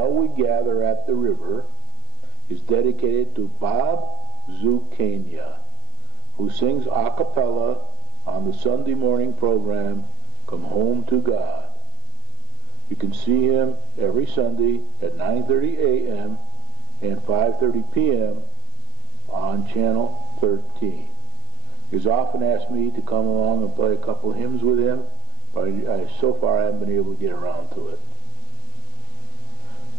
Shall We Gather at the River, is dedicated to Bob Zuchegna, who sings a cappella on the Sunday morning program, Come Home to God. You can see him every Sunday at 9:30 a.m. and 5:30 p.m. on Channel 13. He's often asked me to come along and play a couple hymns with him, but so far I haven't been able to get around to it.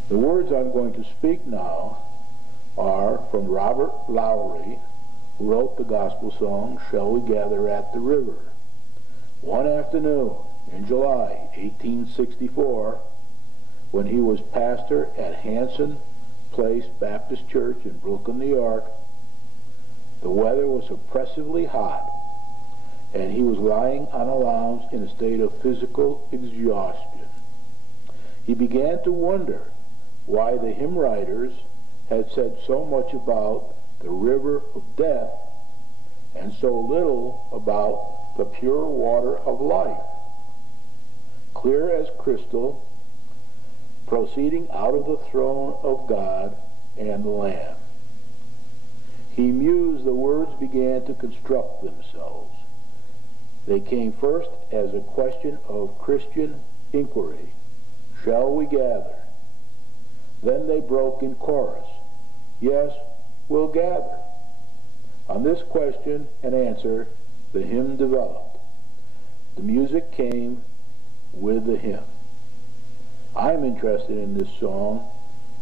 The words I'm going to speak now are from Robert Lowry, who wrote the gospel song, Shall We Gather at the River. One afternoon in July 1864, when he was pastor at Hanson Place Baptist Church in Brooklyn, New York, the weather was oppressively hot, and he was lying on a lounge in a state of physical exhaustion. He began to wonder why the hymn writers had said so much about the river of death and so little about the pure water of life, clear as crystal, proceeding out of the throne of God and the Lamb. He mused, the words began to construct themselves. They came first as a question of Christian inquiry. Shall we gather? Then they broke in chorus. Yes, we'll gather. On this question and answer, the hymn developed. The music came with the hymn. I'm interested in this song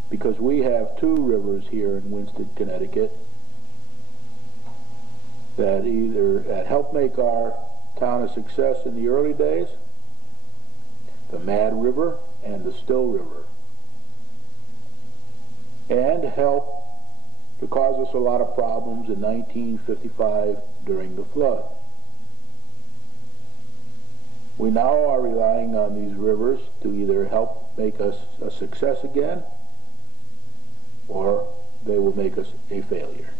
because we have two rivers here in Winston, Connecticut that helped make our town a success in the early days, the Mad River and the Still River, and helped to cause us a lot of problems in 1955 during the flood. We now are relying on these rivers to either help make us a success again, or they will make us a failure.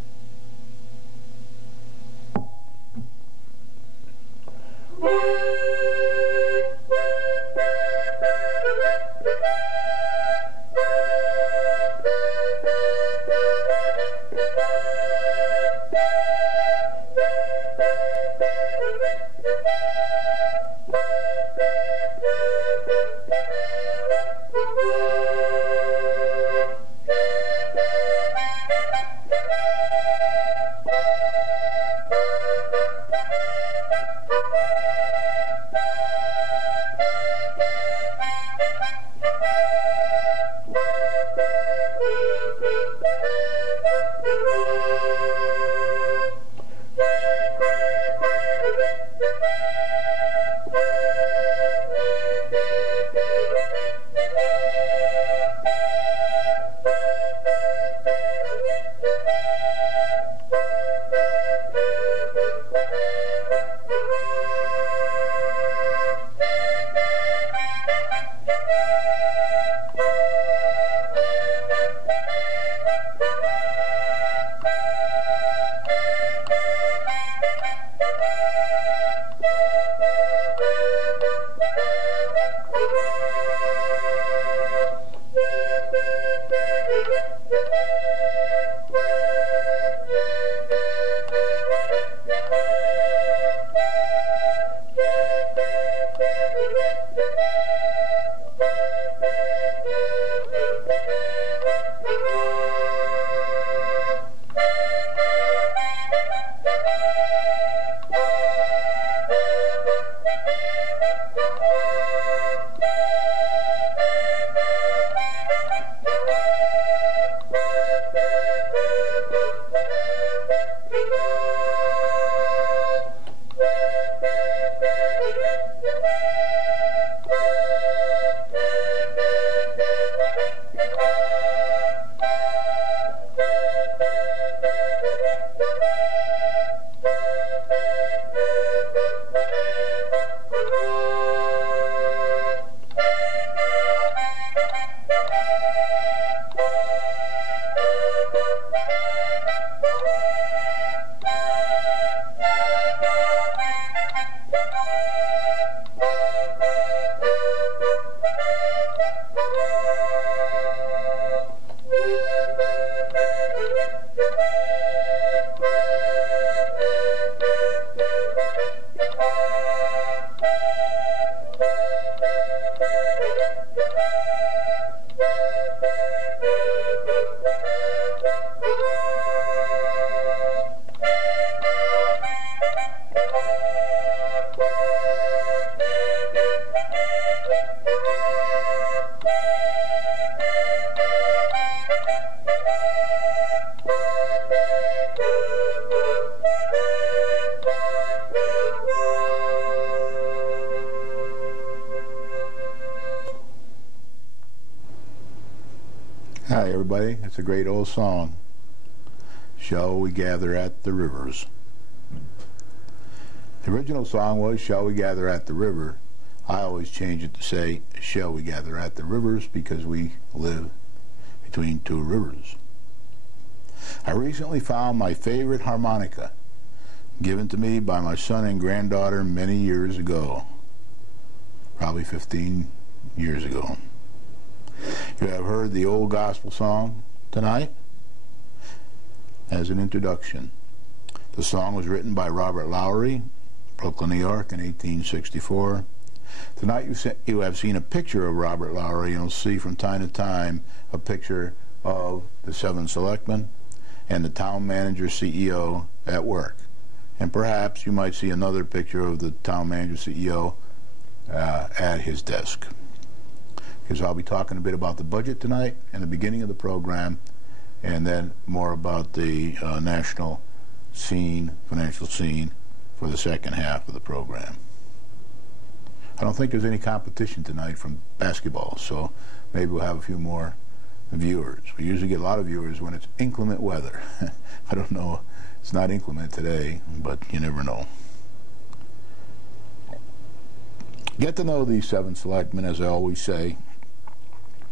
Hi everybody, it's a great old song. Shall we gather at the rivers? The original song was Shall we gather at the river? I always change it to say Shall we gather at the rivers, because we live between two rivers. I recently found my favorite harmonica, given to me by my son and granddaughter many years ago, probably 15 years ago. You have heard the old gospel song tonight as an introduction. The song was written by Robert Lowry, Brooklyn, New York in 1864. Tonight you have seen a picture of Robert Lowry, and you'll see from time to time a picture of the 7 selectmen and the town manager CEO at work. And perhaps you might see another picture of the town manager CEO at his desk. Because I'll be talking a bit about the budget tonight in the beginning of the program, and then more about the national scene, financial scene, for the second half of the program. I don't think there's any competition tonight from basketball, so maybe we'll have a few more viewers. We usually get a lot of viewers when it's inclement weather. I don't know, it's not inclement today, but you never know. Get to know these 7 selectmen, as I always say,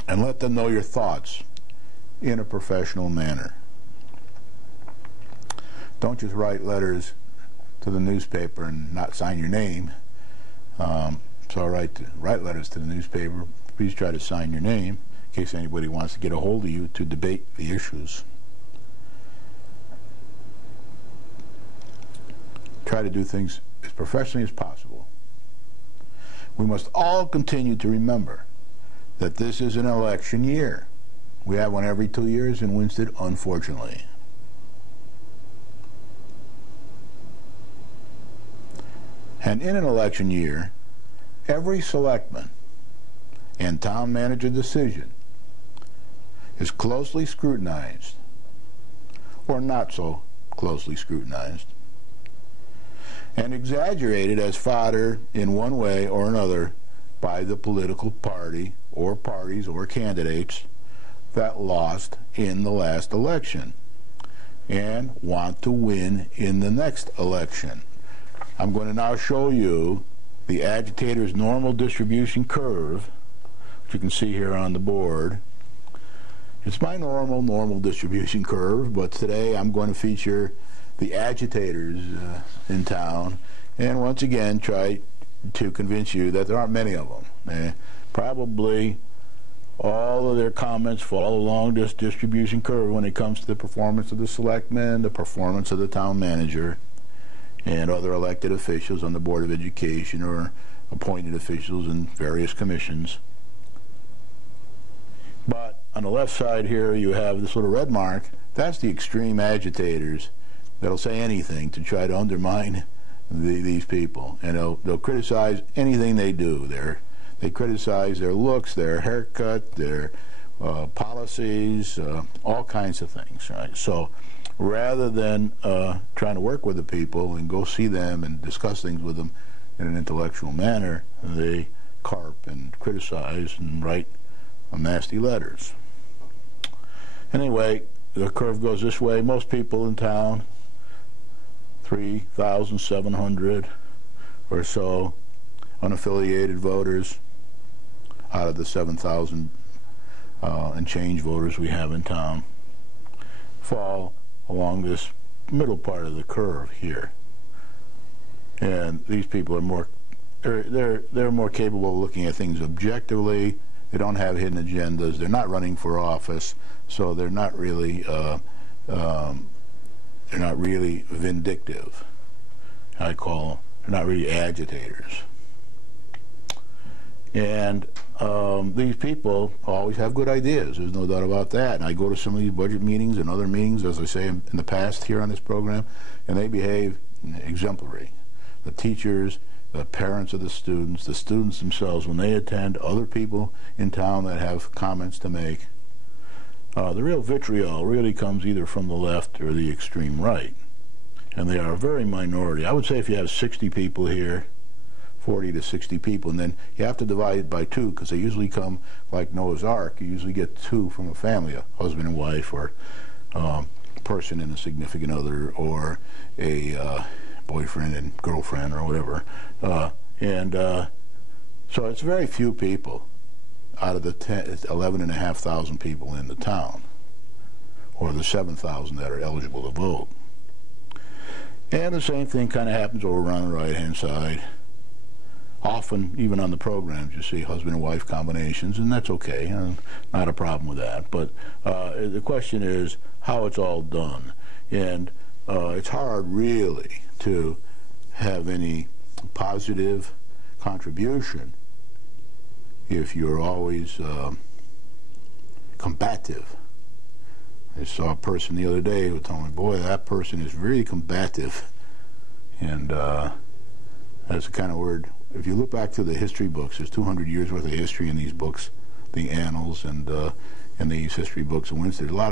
and let them know your thoughts in a professional manner. Don't just write letters to the newspaper and not sign your name. It's all right to write letters to the newspaper. Please try to sign your name in case anybody wants to get a hold of you to debate the issues. Try to do things as professionally as possible. We must all continue to remember that this is an election year. We have one every 2 years in Winston, unfortunately. And in an election year, every selectman and town manager decision is closely scrutinized, or not so closely scrutinized, and exaggerated as fodder in one way or another by the political party or parties or candidates that lost in the last election and want to win in the next election. I'm going to now show you the agitator's normal distribution curve, which you can see here on the board. It's my normal distribution curve, but today I'm going to feature the agitators in town, and once again try to convince you that there aren't many of them. Probably all of their comments fall along this distribution curve when it comes to the performance of the selectmen, the performance of the town manager, and other elected officials on the Board of Education or appointed officials in various commissions. But on the left side here you have this little red mark. That's the extreme agitators that'll say anything to try to undermine these people, and they'll criticize anything they do. They criticize their looks, their haircut, their policies, all kinds of things. Right? So rather than trying to work with the people and go see them and discuss things with them in an intellectual manner, they carp and criticize and write nasty letters. Anyway, the curve goes this way. Most people in town, 3,700 or so unaffiliated voters out of the 7,000 and change voters we have in town, fall along this middle part of the curve here. And these people are more they're more capable of looking at things objectively. They don't have hidden agendas. They're not running for office, so they're not really vindictive. I call them. They're not really agitators. And these people always have good ideas. There's no doubt about that. And I go to some of these budget meetings and other meetings, as I say in the past here on this program, and they behave exemplary. The teachers, the parents of the students themselves, when they attend, other people in town that have comments to make, the real vitriol really comes either from the left or the extreme right. And they are a very minority. I would say if you have 60 people here, 40 to 60 people, and then you have to divide it by two, because they usually come like Noah's Ark. You usually get two from a family, a husband and wife, or person and a significant other, or a boyfriend and girlfriend, or whatever. So it's very few people out of the 11,500 people in the town, or the 7,000 that are eligible to vote. And the same thing kind of happens over on the right-hand side. Often, even on the programs, you see husband and wife combinations, and that's okay. Not a problem with that. But the question is how it's all done. And it's hard, really, to have any positive contribution if you're always combative. I saw a person the other day who told me, boy, that person is really combative. And that's the kind of word. If you look back to the history books, there's 200 years worth of history in these books, the annals and these history books of Winston. A lot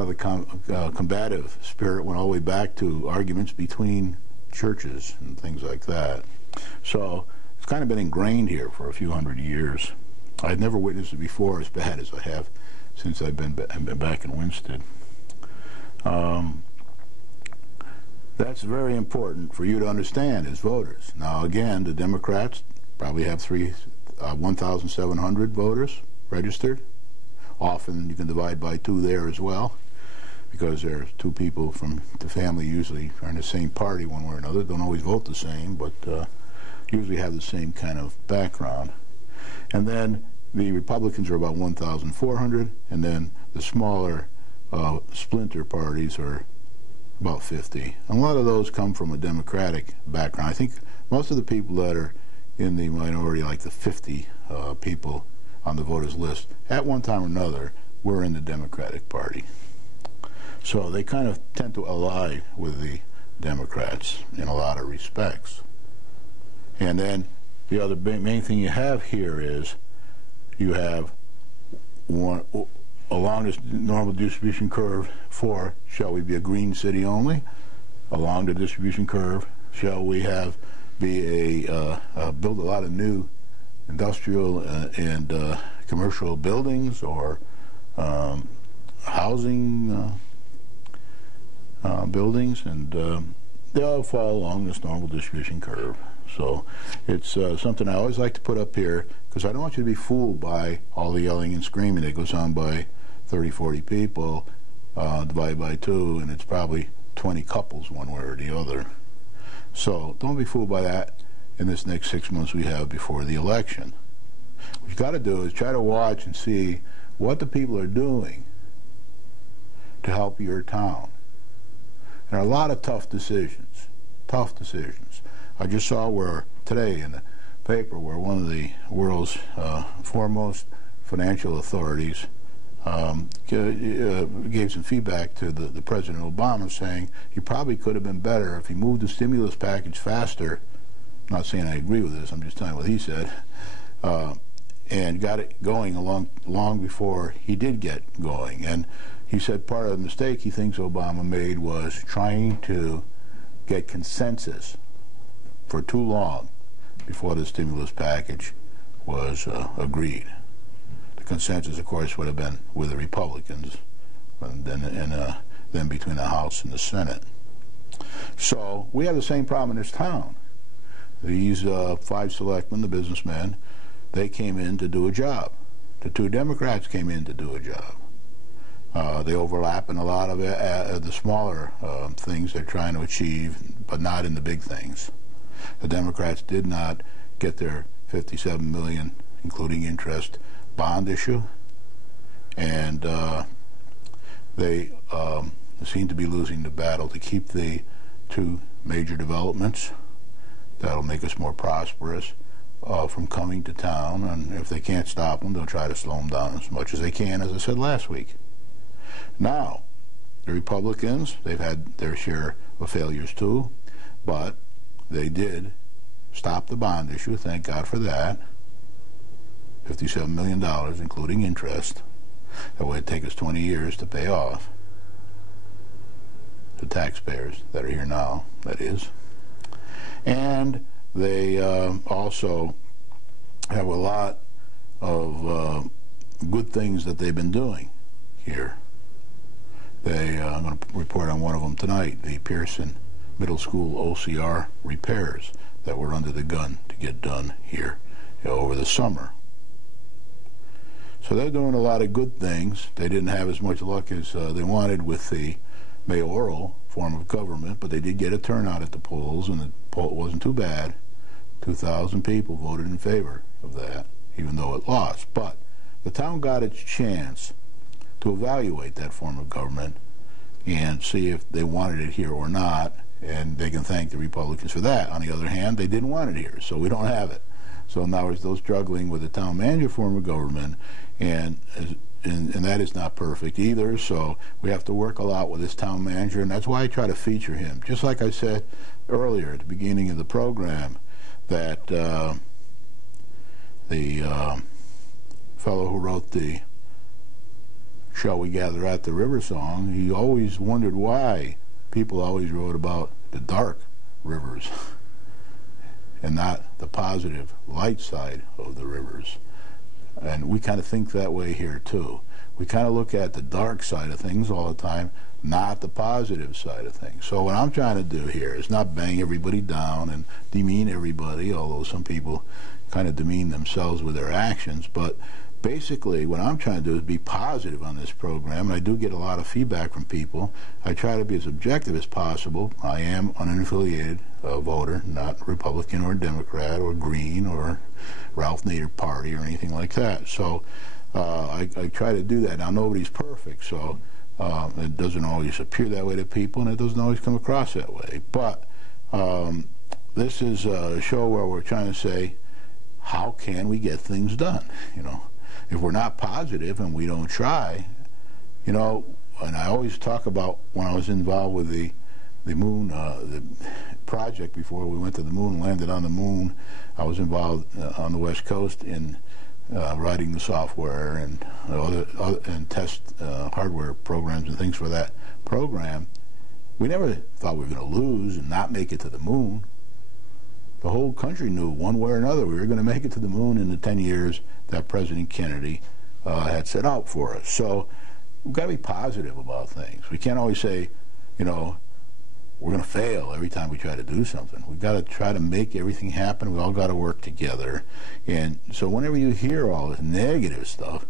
of the combative spirit went all the way back to arguments between churches and things like that. So it's kind of been ingrained here for a few hundred years. I've never witnessed it before as bad as I have since I've been back in Winston. That's very important for you to understand as voters. Now, again, the Democrats probably have 1,700 voters registered. Often you can divide by two there as well, because there's two people from the family usually are in the same party one way or another. Don't always vote the same, but usually have the same kind of background. And then the Republicans are about 1,400, and then the smaller splinter parties are about 50. And a lot of those come from a Democratic background. I think most of the people that are in the minority, like the 50 people on the voters list, at one time or another, were in the Democratic Party. So they kind of tend to ally with the Democrats in a lot of respects. And then the other main thing you have here is you have one along this normal distribution curve for, shall we be a green city only? Along the distribution curve, shall we build a lot of new industrial and commercial buildings, or housing buildings? And they all fall along this normal distribution curve. So it's something I always like to put up here, because I don't want you to be fooled by all the yelling and screaming that goes on by 30, 40 people divided by two, and it's probably 20 couples one way or the other. So don't be fooled by that in this next 6 months we have before the election. What you've got to do is try to watch and see what the people are doing to help your town. There are a lot of tough decisions. I just saw today in the paper where one of the world's foremost financial authorities gave some feedback to the President Obama, saying he probably could have been better if he moved the stimulus package faster. I'm not saying I agree with this, I'm just telling what he said, and got it going long before he did get going. And he said part of the mistake he thinks Obama made was trying to get consensus for too long before the stimulus package was agreed. The consensus, of course, would have been with the Republicans, and then between the House and the Senate. So we have the same problem in this town. These 5 selectmen, the businessmen, they came in to do a job. The 2 Democrats came in to do a job. They overlap in a lot of the smaller things they're trying to achieve, but not in the big things. The Democrats did not get their $57 million, including interest, bond issue, and they seem to be losing the battle to keep the 2 major developments that'll make us more prosperous from coming to town. And if they can't stop them, they'll try to slow them down as much as they can, as I said last week. Now, the Republicans, they've had their share of failures too, but they did stop the bond issue, thank God for that. $57 million, including interest. That would take us 20 years to pay off. The taxpayers that are here now, that is. And they also have a lot of good things that they've been doing here. I'm going to report on one of them tonight, the Pearson Middle School OCR repairs that were under the gun to get done here over the summer. So they're doing a lot of good things. They didn't have as much luck as they wanted with the mayoral form of government, but they did get a turnout at the polls, and the poll wasn't too bad. 2,000 people voted in favor of that, even though it lost. But the town got its chance to evaluate that form of government and see if they wanted it here or not, and they can thank the Republicans for that. On the other hand, they didn't want it here, so we don't have it. So now we're still struggling with the town manager form of government, and that is not perfect either, so we have to work a lot with this town manager, and that's why I try to feature him. Just like I said earlier at the beginning of the program, that the fellow who wrote the Shall We Gather at the River song, he always wondered why people always wrote about the dark rivers and not the positive light side of the rivers. And we kind of think that way here too. We kind of look at the dark side of things all the time, not the positive side of things. So what I'm trying to do here is not bang everybody down and demean everybody, although some people kind of demean themselves with their actions, but basically what I'm trying to do is be positive on this program, and I do get a lot of feedback from people. I try to be as objective as possible. I am an unaffiliated voter, not Republican or Democrat or Green or Ralph Nader Party or anything like that. So I try to do that. Now, nobody's perfect, so it doesn't always appear that way to people, and it doesn't always come across that way. But this is a show where we're trying to say, how can we get things done? You know, if we're not positive and we don't try, you know, and I always talk about when I was involved with the moon, the project before we went to the moon, landed on the moon. I was involved on the West Coast in writing the software and and test hardware programs and things for that program. We never thought we were going to lose and not make it to the moon. The whole country knew one way or another we were going to make it to the moon in the 10 years that President Kennedy had set out for us. So we've got to be positive about things. We can't always say, you know, we're going to fail every time we try to do something. We've got to try to make everything happen. We all got to work together. And so whenever you hear all this negative stuff,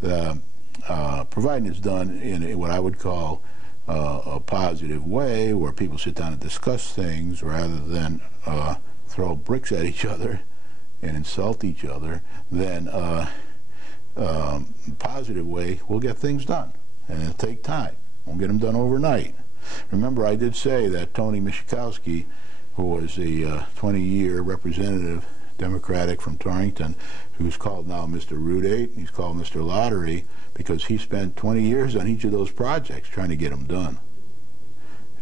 providing it's done in what I would call a positive way, where people sit down and discuss things rather than throw bricks at each other and insult each other, then positive way, we'll get things done. And it'll take time. Won't get them done overnight. Remember, I did say that Tony Mishikowski, who was a 20-year representative, Democratic from Torrington, who's called now Mr. Route 8, he's called Mr. Lottery, because he spent 20 years on each of those projects trying to get them done.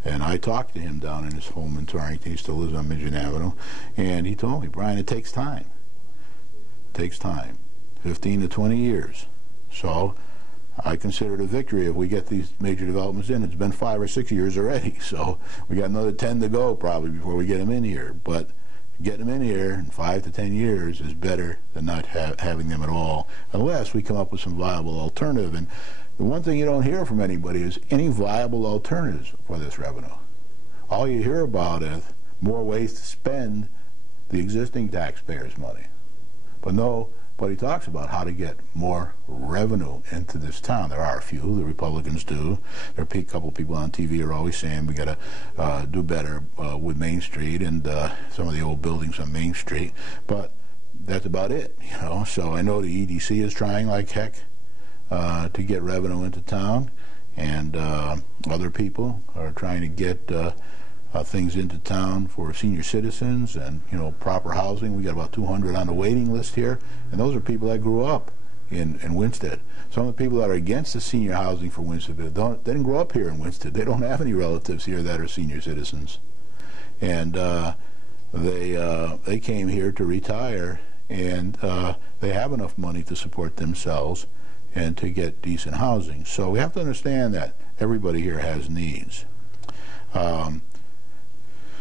And I talked to him down in his home in Torrington. He still lives on Michigan Avenue. And he told me, Brian, it takes time. It takes time, 15 to 20 years. So I consider it a victory if we get these major developments in. It's been 5 or 6 years already, so we got another 10 to go probably before we get them in here. But getting them in here in 5 to 10 years is better than not having them at all, unless we come up with some viable alternative. And the one thing you don't hear from anybody is any viable alternatives for this revenue. All you hear about is more ways to spend the existing taxpayers' money. But nobody talks about how to get more revenue into this town. There are a few, the Republicans do. There are a couple of people on TV are always saying we got to do better with Main Street and some of the old buildings on Main Street. But that's about it, you know. So I know the EDC is trying like heck to get revenue into town, and other people are trying to get things into town for senior citizens and, you know, proper housing. We got about 200 on the waiting list here, and those are people that grew up in Winsted. Some of the people that are against the senior housing for Winsted, they didn't grow up here in Winsted. They don't have any relatives here that are senior citizens, and they came here to retire, and they have enough money to support themselves and to get decent housing. So we have to understand that everybody here has needs.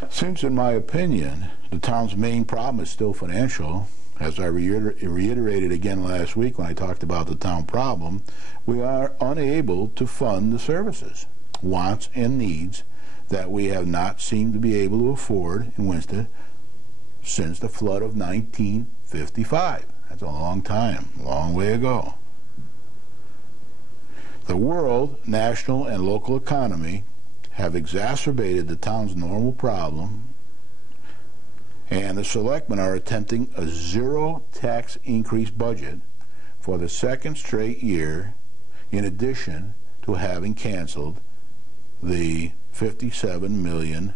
Since, in my opinion, the town's main problem is still financial, as I reiterated again last week when I talked about the town problem, we are unable to fund the services, wants, and needs that we have not seemed to be able to afford in Winston since the flood of 1955. That's a long time, a long way ago. The world, national, and local economy have exacerbated the town's normal problem, and the selectmen are attempting a zero tax increase budget for the second straight year, in addition to having canceled the $57 million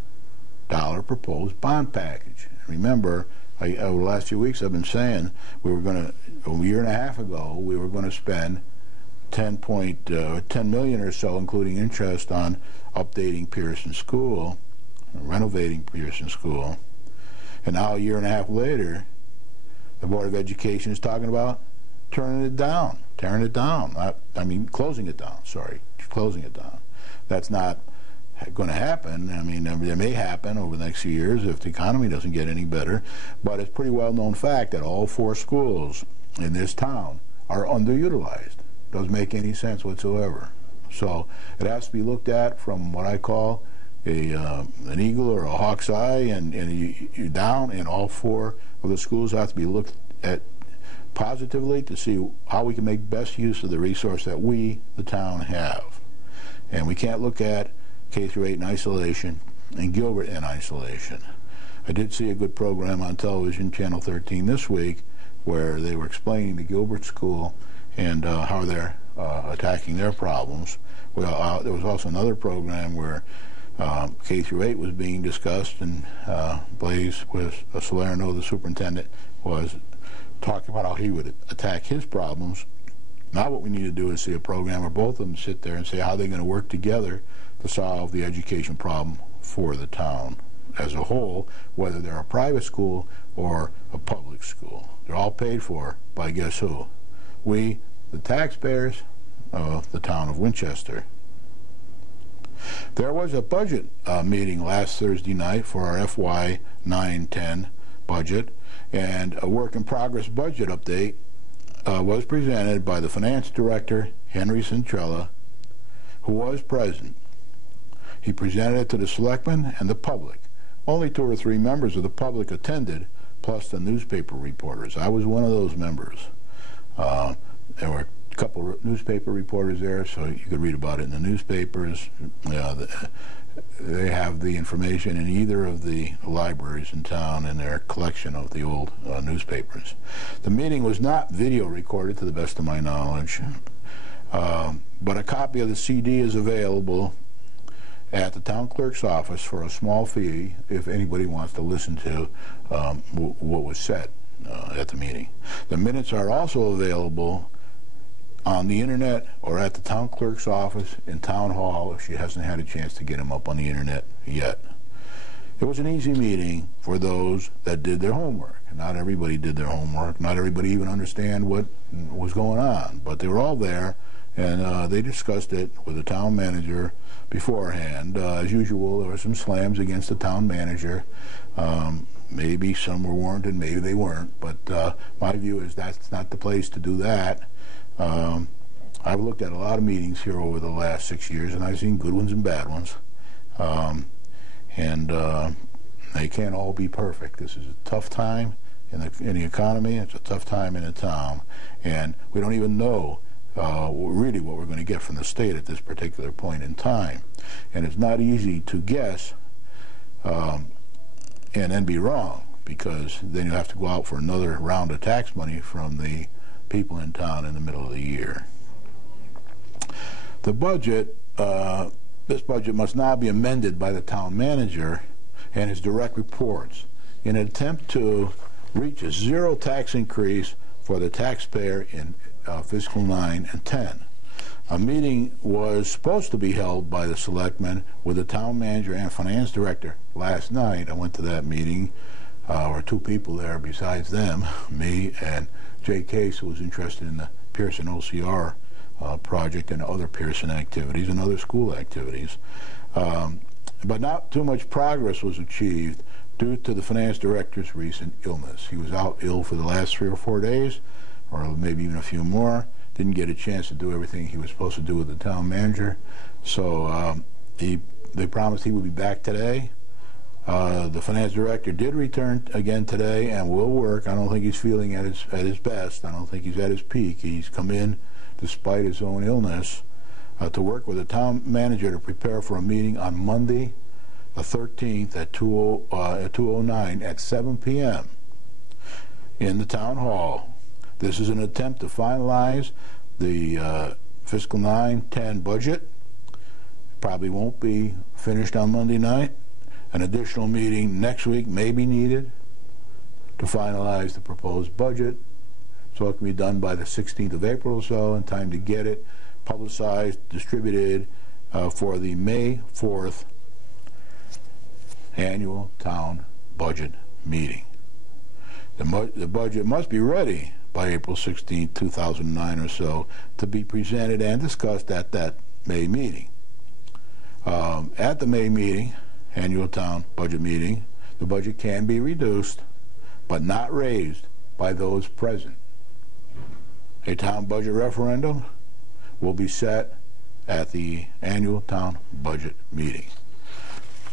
proposed bond package. Remember, over the last few weeks I've been saying we were going to, a year and a half ago, we were going to spend 10 million or so, including interest, on updating Pearson School, renovating Pearson School. And now, a year and a half later, the Board of Education is talking about tearing it down. I mean, closing it down, closing it down. That's not going to happen. I mean, it may happen over the next few years if the economy doesn't get any better, but it's a pretty well-known fact that all 4 schools in this town are underutilized. Doesn't make any sense whatsoever. So it has to be looked at from what I call an eagle or a hawk's eye, and you're down, and all 4 of the schools have to be looked at positively to see how we can make best use of the resource that we, the town, have. And we can't look at K-8 in isolation and Gilbert in isolation. I did see a good program on television, Channel 13, this week, where they were explaining the Gilbert School and how they're attacking their problems. Well, there was also another program where K-8 was being discussed, and Blaze Salerno, the superintendent, was talking about how he would attack his problems. Now what we need to do is see a program where both of them sit there and say how they're going to work together to solve the education problem for the town as a whole, whether they're a private school or a public school. They're all paid for by guess who? We, the taxpayers of the town of Winchester. There was a budget meeting last Thursday night for our FY 9-10 budget, and a work-in-progress budget update was presented by the finance director, Henry Centrella, who was present. He presented it to the selectmen and the public. Only 2 or 3 members of the public attended, plus the newspaper reporters. I was one of those members. There were a couple of newspaper reporters there, so you could read about it in the newspapers. They have the information in either of the libraries in town in their collection of the old newspapers. The meeting was not video recorded, to the best of my knowledge, but a copy of the CD is available at the town clerk's office for a small fee if anybody wants to listen to what was said at the meeting. The minutes are also available on the internet or at the town clerk's office in town hall if she hasn't had a chance to get them up on the internet yet. It was an easy meeting for those that did their homework. Not everybody did their homework. Not everybody even understand what was going on, but they were all there, and they discussed it with the town manager beforehand. As usual, there were some slams against the town manager. Maybe some were warranted, maybe they weren't, but my view is that's not the place to do that. I've looked at a lot of meetings here over the last 6 years, and I've seen good ones and bad ones. They can't all be perfect. This is a tough time in the economy. It's a tough time in the town, and we don't even know really what we're going to get from the state at this particular point in time. And it's not easy to guess and then be wrong, because then you have to go out for another round of tax money from the people in town in the middle of the year. The budget, this budget must now be amended by the town manager and his direct reports in an attempt to reach a zero tax increase for the taxpayer in fiscal 9 and 10. A meeting was supposed to be held by the selectmen with the town manager and finance director last night. I went to that meeting. There were 2 people there besides them, me and Jay Case, who was interested in the Pearson OCR project and other Pearson activities and other school activities. but not too much progress was achieved due to the finance director's recent illness. He was out ill for the last 3 or 4 days, or maybe even a few more. Didn't get a chance to do everything he was supposed to do with the town manager. So they promised he would be back today. The finance director did return again today and will work. I don't think he's feeling at his best. I don't think he's at his peak. He's come in, despite his own illness, to work with the town manager to prepare for a meeting on Monday, the 13th at 2:09 at 7 p.m. in the town hall. This is an attempt to finalize the fiscal 9-10 budget. Probably won't be finished on Monday night. An additional meeting next week may be needed to finalize the proposed budget, so it can be done by the 16th of April or so, in time to get it publicized, distributed for the May 4th annual town budget meeting. The budget must be ready by April 16, 2009 or so, to be presented and discussed at that May meeting. At the May meeting, annual town budget meeting, the budget can be reduced but not raised by those present. A town budget referendum will be set at the annual town budget meeting.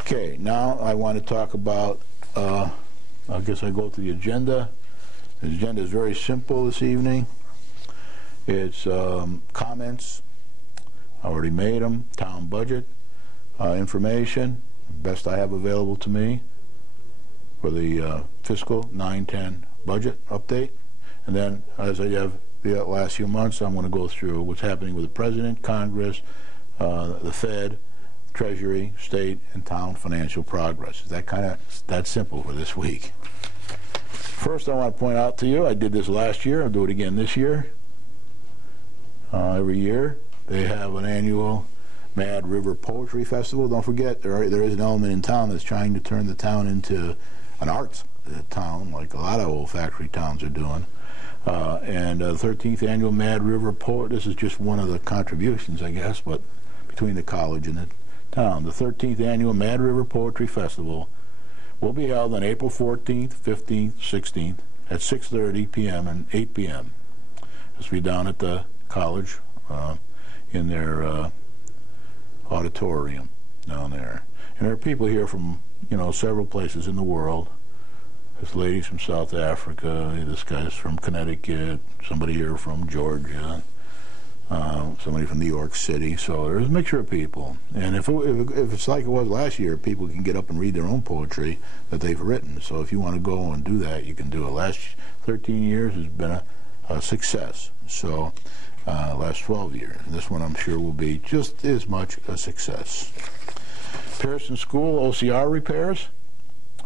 Okay, now I want to talk about, I guess I go to the agenda. The agenda is very simple this evening. It's comments, I already made them, town budget, information, best I have available to me for the fiscal 9-10 budget update. And then, as I have the last few months, I'm going to go through what's happening with the President, Congress, the Fed, Treasury, state, and town financial progress. Is that kind of that simple for this week? First, I want to point out to you, I did this last year, I'll do it again this year. Every year, they have an annual Mad River Poetry Festival. Don't forget, there is an element in town that's trying to turn the town into an arts town, like a lot of old factory towns are doing. And the 13th annual Mad River Poet, this is just one of the contributions, I guess, but between the college and the town. The 13th annual Mad River Poetry Festival will be held on April 14th, 15th, 16th at 6:30 p.m. and 8 p.m. This will be down at the college in their auditorium down there. And there are people here from, several places in the world. This lady's from South Africa, this guy's from Connecticut, somebody here from Georgia, somebody from New York City. So there's a mixture of people. And if it's like it was last year, people can get up and read their own poetry that they've written. So if you want to go and do that, you can do it. Last 13 years has been a success. So last 12 years. This one I'm sure will be just as much a success. Pearson School OCR repairs.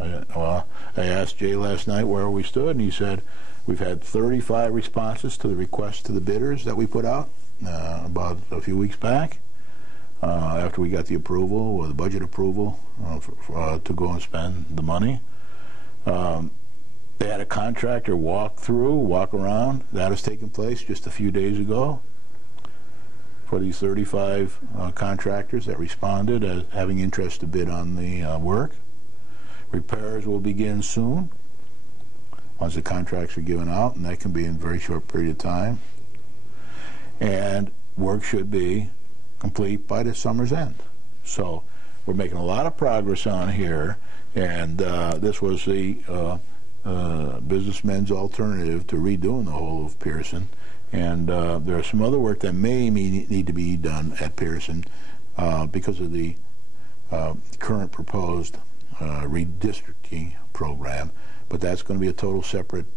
I asked Jay last night where we stood, and he said we've had 35 responses to the request to the bidders that we put out about a few weeks back after we got the approval, or the budget approval, to go and spend the money. They had a contractor walk around. That has taken place just a few days ago for these 35 contractors that responded as having interest to bid on the work. Repairs will begin soon once the contracts are given out, and that can be in a very short period of time. And work should be complete by the summer's end. So we're making a lot of progress on here, and this was the businessmen's alternative to redoing the whole of Pearson. And there are some other work that may need to be done at Pearson because of the current proposed redistricting program, but that's going to be a total separate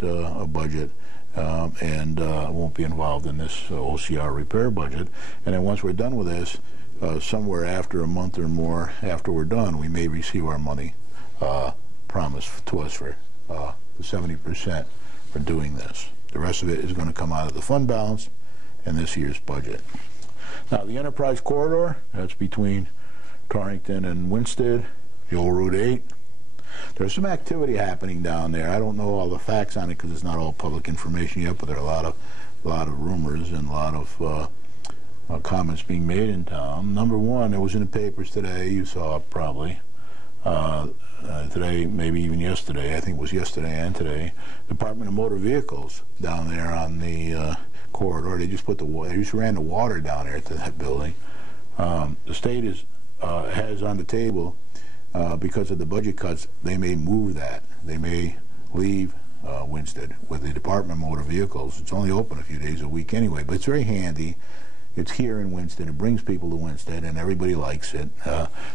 budget and won't be involved in this OCR repair budget. And then once we're done with this, somewhere after a month or more after we're done, we may receive our money promised to us for the 70% for doing this. The rest of it is going to come out of the fund balance in this year's budget. Now, the Enterprise Corridor, that's between Torrington and Winsted, the old Route 8. There's some activity happening down there. I don't know all the facts on it because it's not all public information yet, but there are a lot of rumors and a lot of comments being made in town. Number one, it was in the papers today. You saw it probably. Today, maybe even yesterday. I think it was yesterday and today. Department of Motor Vehicles down there on the corridor. They just ran the water down there to that building. The state has on the table, because of the budget cuts, they may move that. They may leave Winsted with the Department of Motor Vehicles. It's only open a few days a week anyway, but it's very handy. It's here in Winston. It brings people to Winston, and everybody likes it.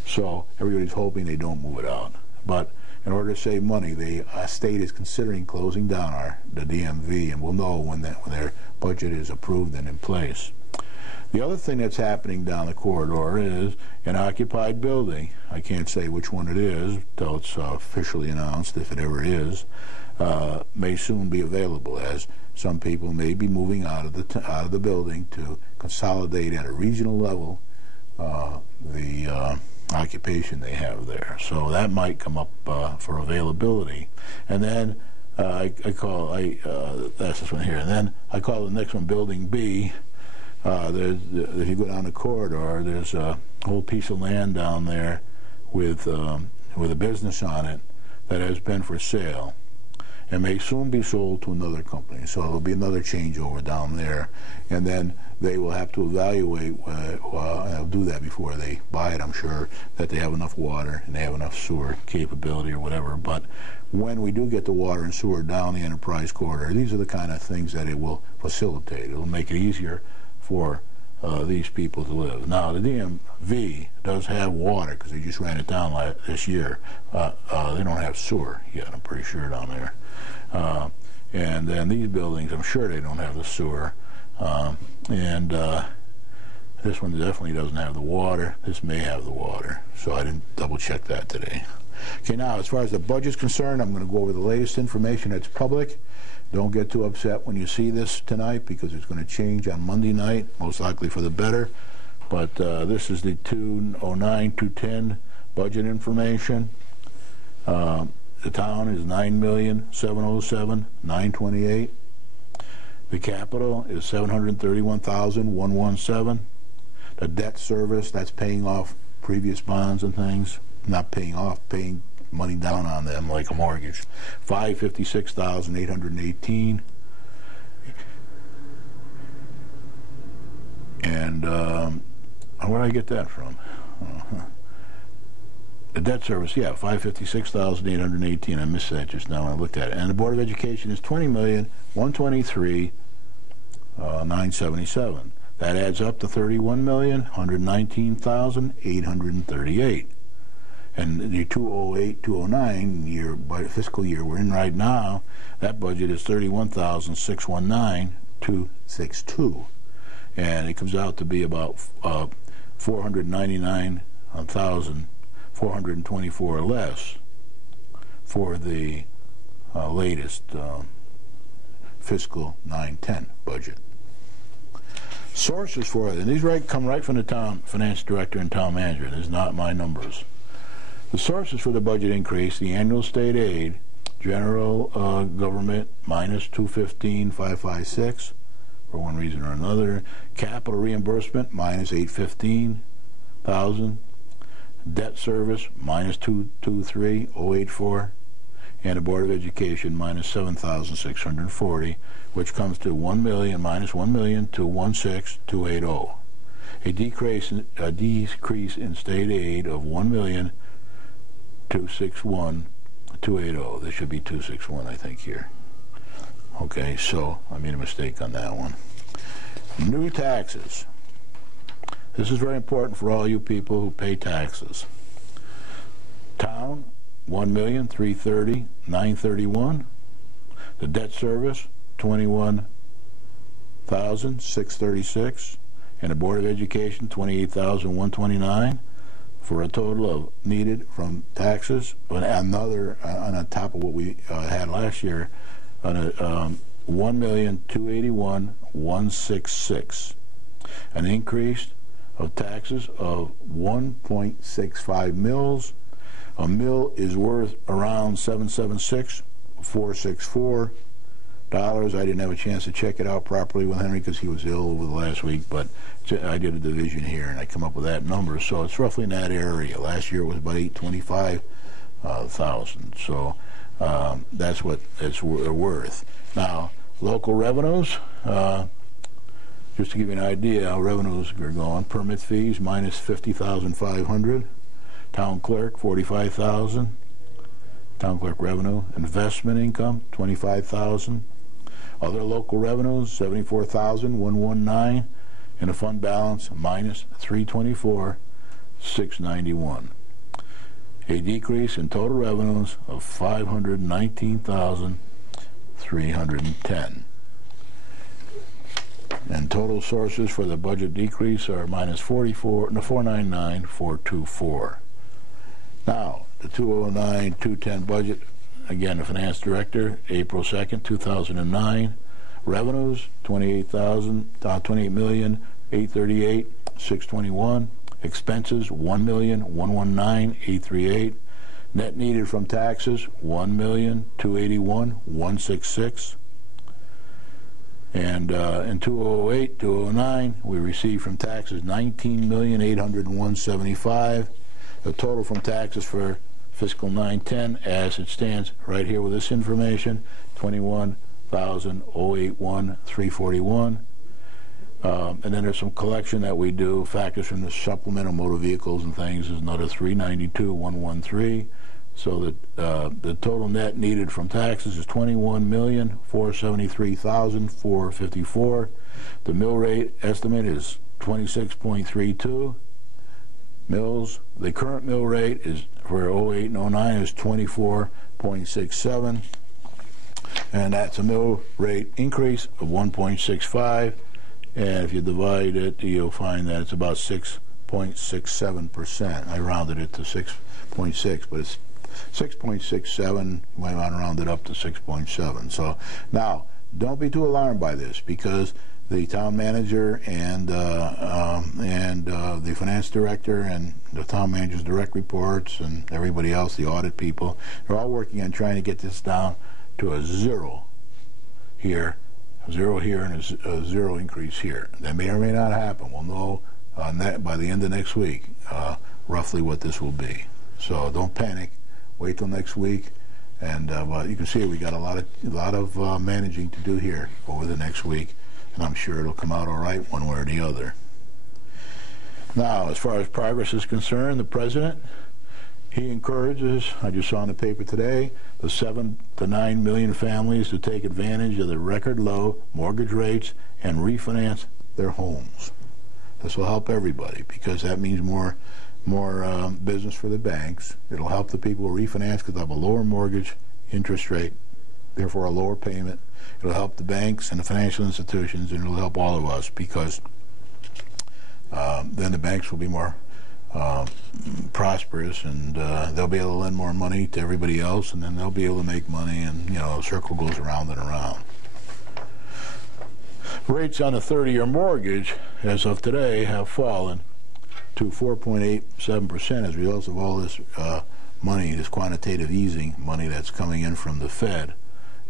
So everybody's hoping they don't move it out. But in order to save money, the state is considering closing down the DMV, and we'll know when their budget is approved and in place. The other thing that's happening down the corridor is an occupied building. I can't say which one it is until it's officially announced, if it ever is. May soon be available, as some people may be moving out of the building to consolidate at a regional level the occupation they have there. So that might come up for availability. And then that's this one here. And then I call the next one Building B. If you go down the corridor, there's a whole piece of land down there with a business on it that has been for sale and may soon be sold to another company. So there'll be another changeover down there, and then they will have to evaluate, and they'll do that before they buy it, I'm sure, that they have enough water and they have enough sewer capability or whatever. But when we do get the water and sewer down the enterprise corridor, these are the kind of things that it will facilitate. It'll make it easier for these people to live. Now, the DMV does have water because they just ran it down this year. They don't have sewer yet, I'm pretty sure, down there. And then these buildings, I'm sure they don't have the sewer. And this one definitely doesn't have the water. This may have the water. So I didn't double check that today. Okay, now as far as the budget's concerned, I'm going to go over the latest information that's public. Don't get too upset when you see this tonight, because it's going to change on Monday night, most likely for the better. But this is the 209-210 budget information. The town is $9,707,928. The capital is $731,117. The debt service, that's paying off previous bonds and things, not paying off, paying money down on them like a mortgage, $556,818. And where did I get that from? The debt service, yeah, $556,818. I missed that just now when I looked at it. And the Board of Education is $20,123,977. That adds up to $31,119,838. And the 2008-2009 fiscal year we're in right now, that budget is $31,619,262. And it comes out to be about $499,424 less for the latest fiscal 9-10 budget. Sources for it, and these come right from the town finance director and town manager. These are not my numbers. The sources for the budget increase: the annual state aid, general government minus $215,556 for one reason or another. Capital reimbursement minus $815,000. Debt service minus $223,084, and the Board of Education minus $7,640, which comes to minus $1,000,000 to $16,280. A decrease in state aid of $1,000,000 to $61,280. There should be 261, I think, here. Okay, so I made a mistake on that one. New taxes. This is very important for all you people who pay taxes. Town, $1,330,931. The debt service, $21,636, and the Board of Education, $28,129, for a total of needed from taxes, on top of what we had last year, $1,281,166, an increase of taxes of 1.65 mils. A mil is worth around $776,464 I didn't have a chance to check it out properly with Henry because he was ill over the last week, but I did a division here, and I come up with that number. So it's roughly in that area. Last year it was about 825,000. So that's what it's worth. Now, local revenues, just to give you an idea how revenues are going. Permit fees, minus 50,500. Town clerk, 45,000. Town clerk revenue. Investment income, 25,000. Other local revenues, 74,119. And a fund balance, minus 324,691. A decrease in total revenues of 519,310. And total sources for the budget decrease are minus 499,424. Now, the 209-210 budget, again, the finance director, April 2nd, 2009. Revenues, 28,838,621. Expenses, 1,119,838. Net needed from taxes, 1,281,166. And in 2008-2009, we received from taxes 19,801,775. The total from taxes for fiscal 9-10, as it stands right here with this information, 21,081,341. And then there's some collection that we do, factors from the supplemental motor vehicles and things is another 392,113. So that the total net needed from taxes is 21,473,454. The mill rate estimate is 26.32 mills. The current mill rate is for 08 and 09 is 24.67, and that's a mill rate increase of 1.65. And if you divide it, you'll find that it's about 6.67%. I rounded it to 6.6, but it's 6.67. You might want to round it up to 6.7. So now, don't be too alarmed by this, because the town manager and the finance director and the town manager's direct reports and everybody else, the audit people, they're all working on trying to get this down to a zero here and a zero increase here. That may or may not happen. We'll know by the end of next week roughly what this will be. So don't panic. Wait till next week, and well, you can see we got a lot of managing to do here over the next week, and I'm sure it'll come out all right one way or the other. Now, as far as progress is concerned, the president, he encourages, I just saw in the paper today, the 7 to 9 million families to take advantage of the record low mortgage rates and refinance their homes. This will help everybody, because that means more business for the banks. It'll help the people who refinance because they'll have a lower mortgage interest rate, therefore a lower payment. It'll help the banks and the financial institutions, and it'll help all of us, because then the banks will be more prosperous, and they'll be able to lend more money to everybody else, and then they'll be able to make money, and the circle goes around and around. Rates on a 30-year mortgage, as of today, have fallen to 4.87% as a result of all this money, this quantitative easing money that's coming in from the Fed.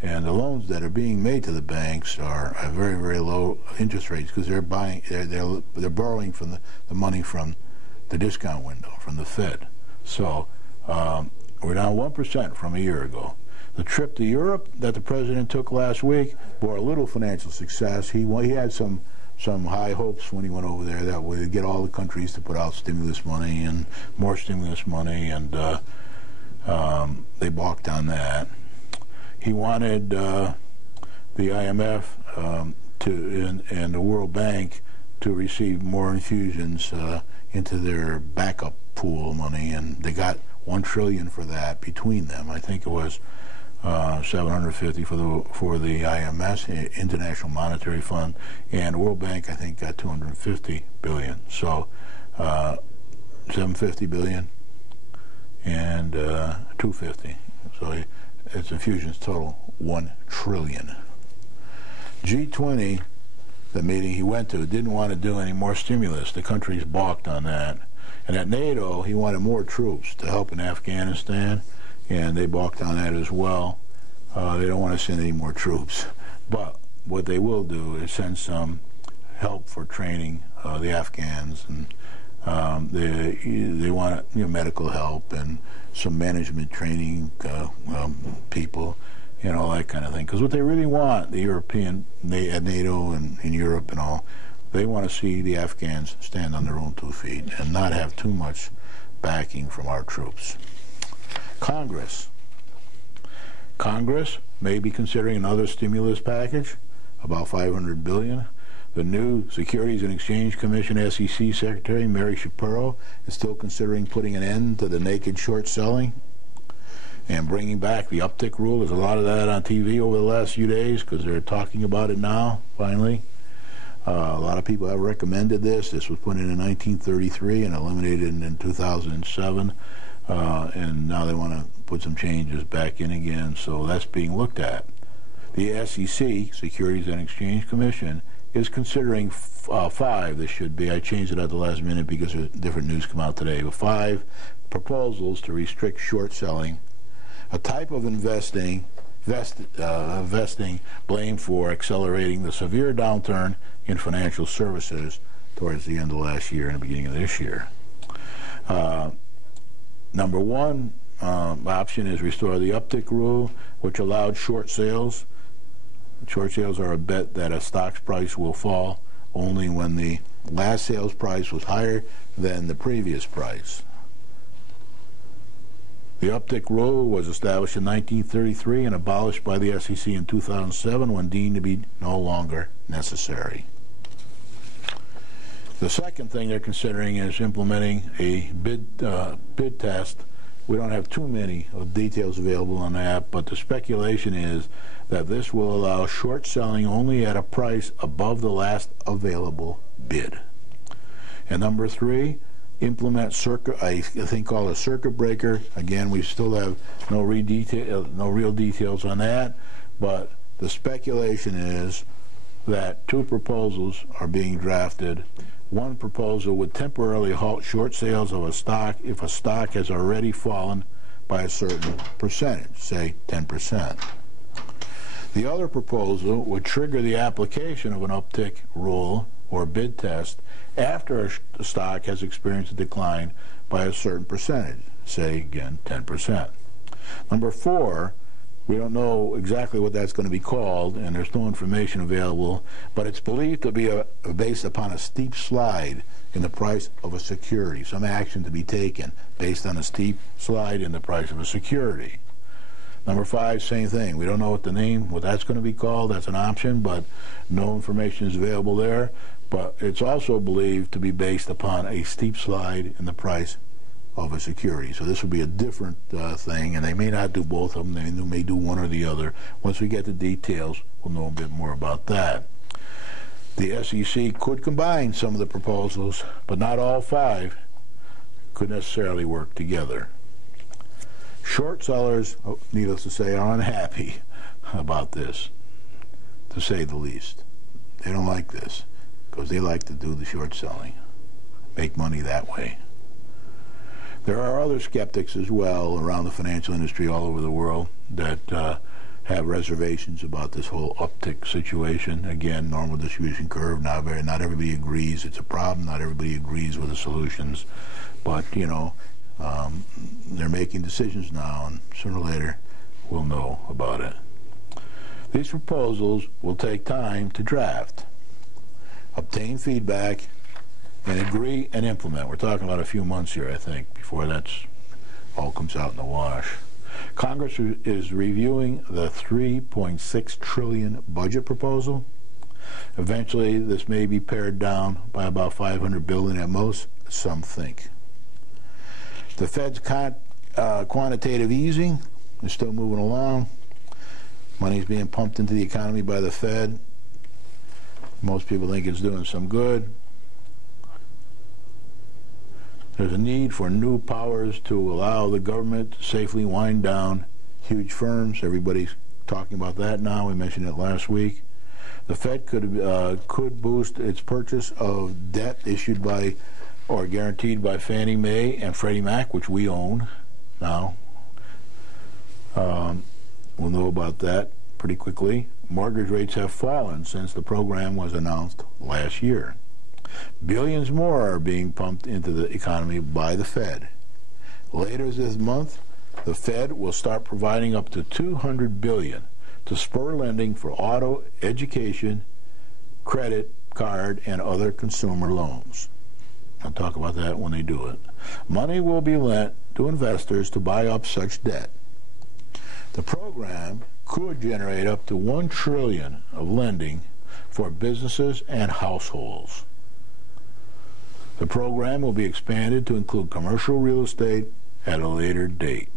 And the loans that are being made to the banks are at very, very low interest rates, because they're borrowing from the money from the discount window from the Fed. So we're down 1% from a year ago. The trip to Europe that the president took last week bore a little financial success. He had some high hopes when he went over there that would get all the countries to put out stimulus money and more stimulus money, and they balked on that. He wanted the IMF and the World Bank to receive more infusions into their backup pool money, and they got $1 trillion for that between them. I think it was 750 for the IMF, International Monetary Fund, and the World Bank, I think, got 250 billion. So 750 billion and 250. So its infusions total 1 trillion. G20, the meeting he went to, didn't want to do any more stimulus. The countries balked on that. And at NATO, he wanted more troops to help in Afghanistan, and they balked on that as well. They don't want to send any more troops. But what they will do is send some help for training the Afghans, and they want medical help and some management training people, all that kind of thing. Because what they really want, the European, at NATO and in Europe and all, they want to see the Afghans stand on their own 2 feet and not have too much backing from our troops. Congress may be considering another stimulus package, about $500 billion. The new Securities and Exchange Commission SEC Secretary Mary Shapiro is still considering putting an end to the naked short selling and bringing back the uptick rule. There's a lot of that on TV over the last few days because they're talking about it now, finally. A lot of people have recommended this. This was put in 1933 and eliminated in 2007. And now they want to put some changes back in again. So that's being looked at. The SEC, Securities and Exchange Commission, is considering 5. This should be. I changed it at the last minute because different news come out today. But 5 proposals to restrict short selling, a type of investing blamed for accelerating the severe downturn in financial services towards the end of last year and the beginning of this year. Number 1 option is restore the uptick rule, which allowed short sales. Short sales are a bet that a stock's price will fall only when the last sales price was higher than the previous price. The uptick rule was established in 1933 and abolished by the SEC in 2007 when deemed to be no longer necessary. The second thing they're considering is implementing a bid test. We don't have too many details available on that, but the speculation is that this will allow short selling only at a price above the last available bid. And number 3, implement a thing called a circuit breaker. Again, we still have no real details on that, but the speculation is that 2 proposals are being drafted. One proposal would temporarily halt short sales of a stock if a stock has already fallen by a certain percentage, say 10%. The other proposal would trigger the application of an uptick rule or bid test after a stock has experienced a decline by a certain percentage, say again 10%. Number 4, we don't know exactly what that's going to be called, and there's no information available, but it's believed to be based upon a steep slide in the price of a security, some action to be taken based on a steep slide in the price of a security. Number 5, same thing. We don't know what that's going to be called. That's an option, but no information is available there. But it's also believed to be based upon a steep slide in the price of a security. So this will be a different thing, and they may not do both of them. They may do one or the other. Once we get the details, we'll know a bit more about that. The SEC could combine some of the proposals, but not all 5 could necessarily work together. Short sellers, needless to say, are unhappy about this, to say the least. They don't like this because they like to do the short selling, make money that way. There are other skeptics as well around the financial industry all over the world that have reservations about this whole uptick situation. Again, normal distribution curve, not everybody agrees it's a problem, not everybody agrees with the solutions, but they're making decisions now, and sooner or later we'll know about it. These proposals will take time to draft, obtain feedback, and agree and implement. We're talking about a few months here, I think, before that's all comes out in the wash. Congress is reviewing the $3.6 trillion budget proposal. Eventually, this may be pared down by about $500 billion at most, some think. The Fed's quantitative easing is still moving along. Money's being pumped into the economy by the Fed. Most people think it's doing some good. There's a need for new powers to allow the government to safely wind down huge firms. Everybody's talking about that now. We mentioned it last week. The Fed could boost its purchase of debt issued by or guaranteed by Fannie Mae and Freddie Mac, which we own now. We'll know about that pretty quickly. mortgage rates have fallen since the program was announced last year. Billions more are being pumped into the economy by the Fed. Later this month, the Fed will start providing up to $200 billion to spur lending for auto, education, credit card, and other consumer loans. I'll talk about that when they do it. Money will be lent to investors to buy up such debt. The program could generate up to $1 trillion of lending for businesses and households. The program will be expanded to include commercial real estate at a later date.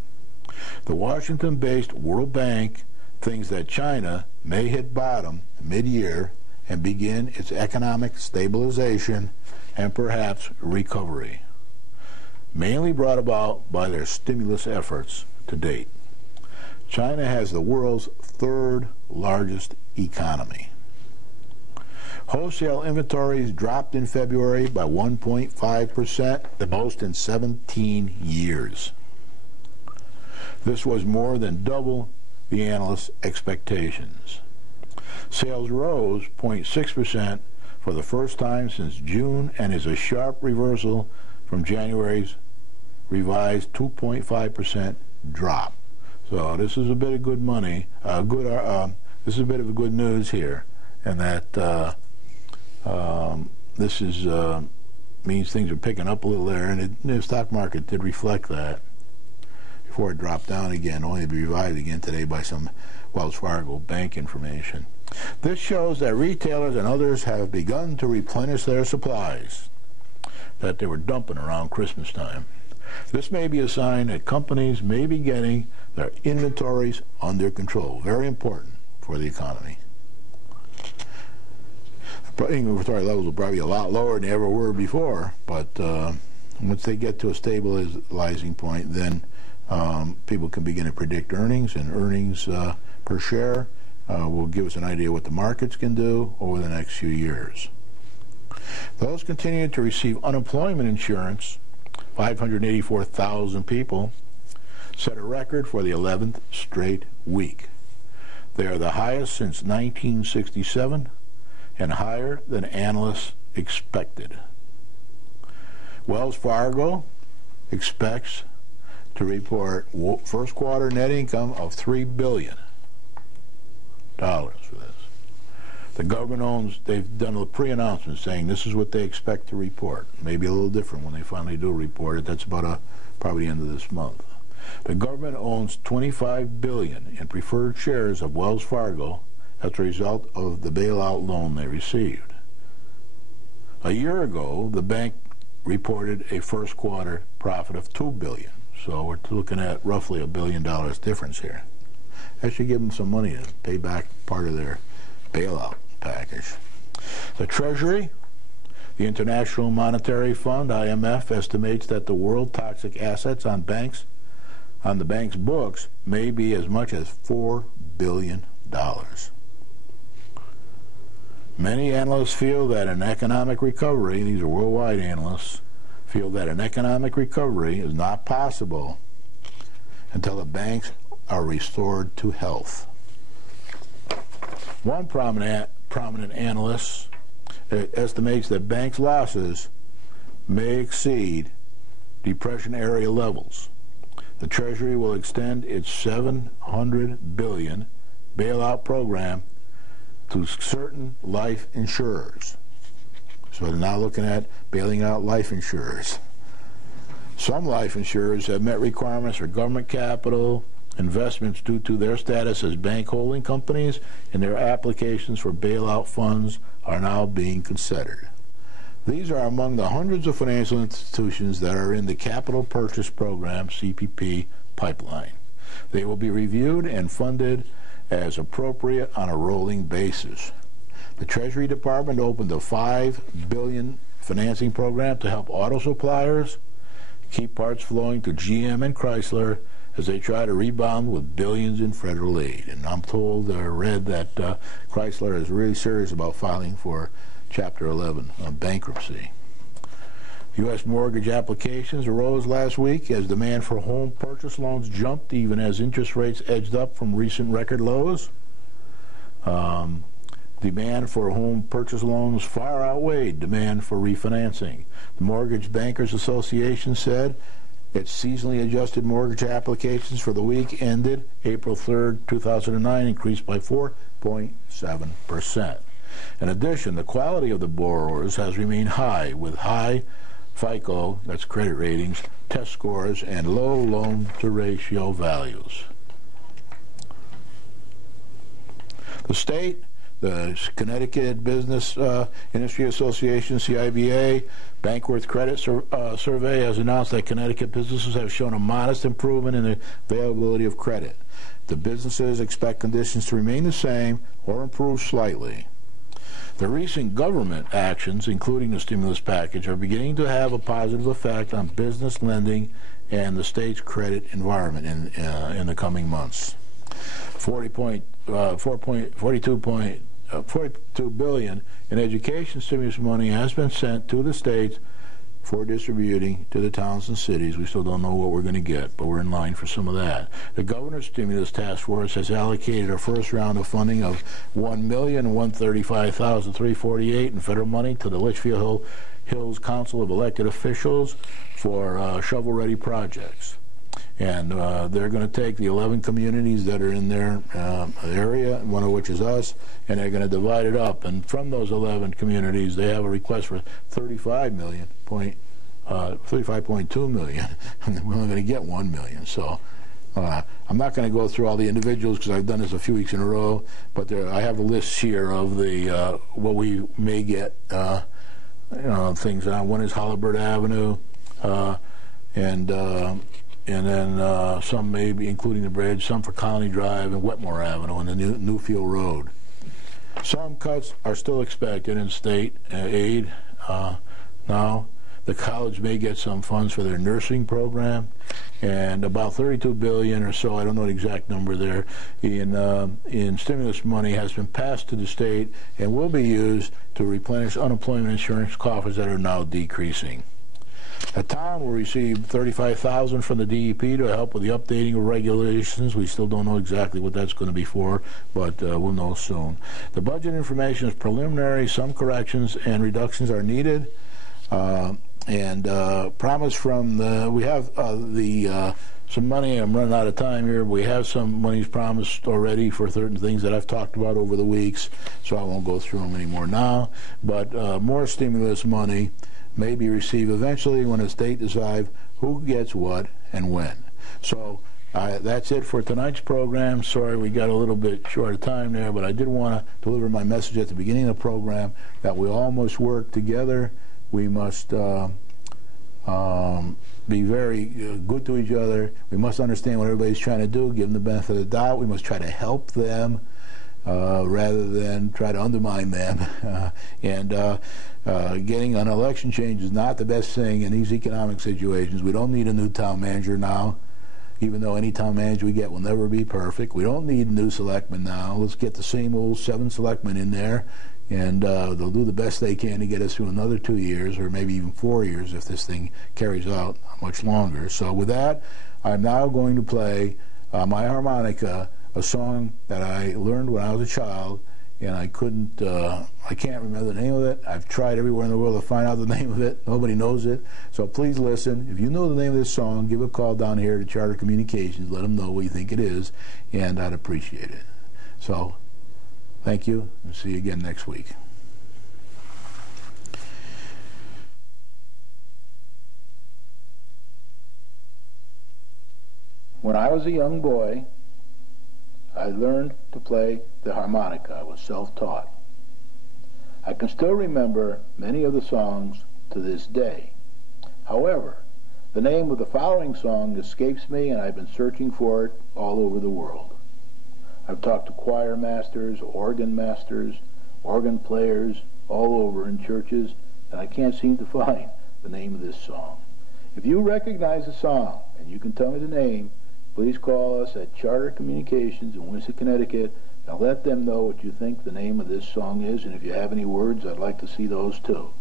The Washington-based World Bank thinks that China may hit bottom mid-year and begin its economic stabilization and perhaps recovery, mainly brought about by their stimulus efforts to date. China has the world's third largest economy. Wholesale inventories dropped in February by 1.5%, the most in 17 years. This was more than double the analysts' expectations. Sales rose 0.6% for the first time since June and is a sharp reversal from January's revised 2.5% drop. So this is a bit of good money. This is a bit of good news here, and that this is means things are picking up a little there, and the stock market did reflect that before it dropped down again, only to be revised again today by some Wells Fargo bank information. This shows that retailers and others have begun to replenish their supplies that they were dumping around Christmas time. This may be a sign that companies may be getting their inventories under control. Very important for the economy. Inventory levels will probably be a lot lower than they ever were before, but once they get to a stabilizing point, then people can begin to predict earnings, and earnings per share will give us an idea what the markets can do over the next few years. Those continuing to receive unemployment insurance, 584,000 people, set a record for the 11th straight week. They are the highest since 1967 and higher than analysts expected. Wells Fargo expects to report first quarter net income of $3 billion for this. The government they've done a pre-announcement saying this is what they expect to report. Maybe a little different when they finally do report it. That's about probably the end of this month. The government owns $25 billion in preferred shares of Wells Fargo as a result of the bailout loan they received. A year ago, the bank reported a first quarter profit of $2 billion. So we're looking at roughly $1 billion difference here. That should give them some money to pay back part of their bailout package. The Treasury, the International Monetary Fund, IMF, estimates that the world toxic assets on the bank's books may be as much as $4 billion. Many analysts feel that an economic recovery, these are worldwide analysts, feel that an economic recovery is not possible until the banks are restored to health. One prominent analyst estimates that banks' losses may exceed Depression-era levels. The Treasury will extend its $700 billion bailout program to certain life insurers. So they're now looking at bailing out life insurers. Some life insurers have met requirements for government capital investments due to their status as bank holding companies, and their applications for bailout funds are now being considered. These are among the hundreds of financial institutions that are in the Capital Purchase Program, CPP, pipeline. They will be reviewed and funded as appropriate on a rolling basis. The Treasury Department opened a $5 billion financing program to help auto suppliers keep parts flowing to GM and Chrysler as they try to rebound with billions in federal aid. And I'm told or read that Chrysler is really serious about filing for Chapter 11 bankruptcy. U.S. mortgage applications arose last week as demand for home purchase loans jumped even as interest rates edged up from recent record lows. Demand for home purchase loans far outweighed demand for refinancing. The Mortgage Bankers Association said its seasonally adjusted mortgage applications for the week ended April 3rd, 2009 increased by 4.7%. In addition, the quality of the borrowers has remained high, with high FICO, that's credit ratings, test scores, and low loan-to-ratio values. The Connecticut Business Industry Association, CIBA, Bankworth Credit Survey has announced that Connecticut businesses have shown a modest improvement in the availability of credit. The businesses expect conditions to remain the same or improve slightly. The recent government actions, including the stimulus package, are beginning to have a positive effect on business lending and the state's credit environment in the coming months. $42 billion in education stimulus money has been sent to the states for distributing to the towns and cities. We still don't know what we're going to get, but we're in line for some of that. The Governor's Stimulus Task Force has allocated a first round of funding of $1,135,348 in federal money to the Litchfield Hills Council of Elected Officials for shovel-ready projects. And they're going to take the 11 communities that are in their area, one of which is us, and they're going to divide it up. And from those 11 communities, they have a request for $35.2 million, and we're only going to get $1 million. So I'm not going to go through all the individuals because I've done this a few weeks in a row, but I have a list here of the what we may get. Things. One is Holabird Avenue, and then some maybe including the bridge, some for Colony Drive and Wetmore Avenue and the Newfield Road. Some cuts are still expected in state aid. Now, the college may get some funds for their nursing program, and about $32 billion or so, I don't know the exact number there, in stimulus money has been passed to the state and will be used to replenish unemployment insurance coffers that are now decreasing. A town will receive $35,000 from the DEP to help with the updating of regulations. We still don't know exactly what that's going to be for, but we'll know soon. The budget information is preliminary. Some corrections and reductions are needed. Promise from we have some money. I'm running out of time here. We have some monies promised already for certain things that I've talked about over the weeks, so I won't go through them anymore now. But more stimulus money may be received eventually when the state decides who gets what and when. So that's it for tonight's program. Sorry we got a little bit short of time there, but I did want to deliver my message at the beginning of the program that we all must work together. We must be very good to each other. We must understand what everybody's trying to do, give them the benefit of the doubt. We must try to help them rather than try to undermine them. Getting an election change is not the best thing in these economic situations. We don't need a new town manager now, even though any town manager we get will never be perfect. We don't need new selectmen now. Let's get the same old 7 selectmen in there, and they'll do the best they can to get us through another 2 years, or maybe even 4 years if this thing carries out much longer. So with that, I'm now going to play my harmonica, a song that I learned when I was a child, and I can't remember the name of it. I've tried everywhere in the world to find out the name of it. Nobody knows it. So please listen. If you know the name of this song, give a call down here to Charter Communications. Let them know what you think it is, and I'd appreciate it. So thank you, and see you again next week. When I was a young boy, I learned to play the harmonica. I was self-taught. I can still remember many of the songs to this day. However, the name of the following song escapes me, and I've been searching for it all over the world. I've talked to choir masters, organ players all over in churches, and I can't seem to find the name of this song. If you recognize the song and you can tell me the name, please call us at Charter Communications in Winston, Connecticut, and let them know what you think the name of this song is, and if you have any words, I'd like to see those too.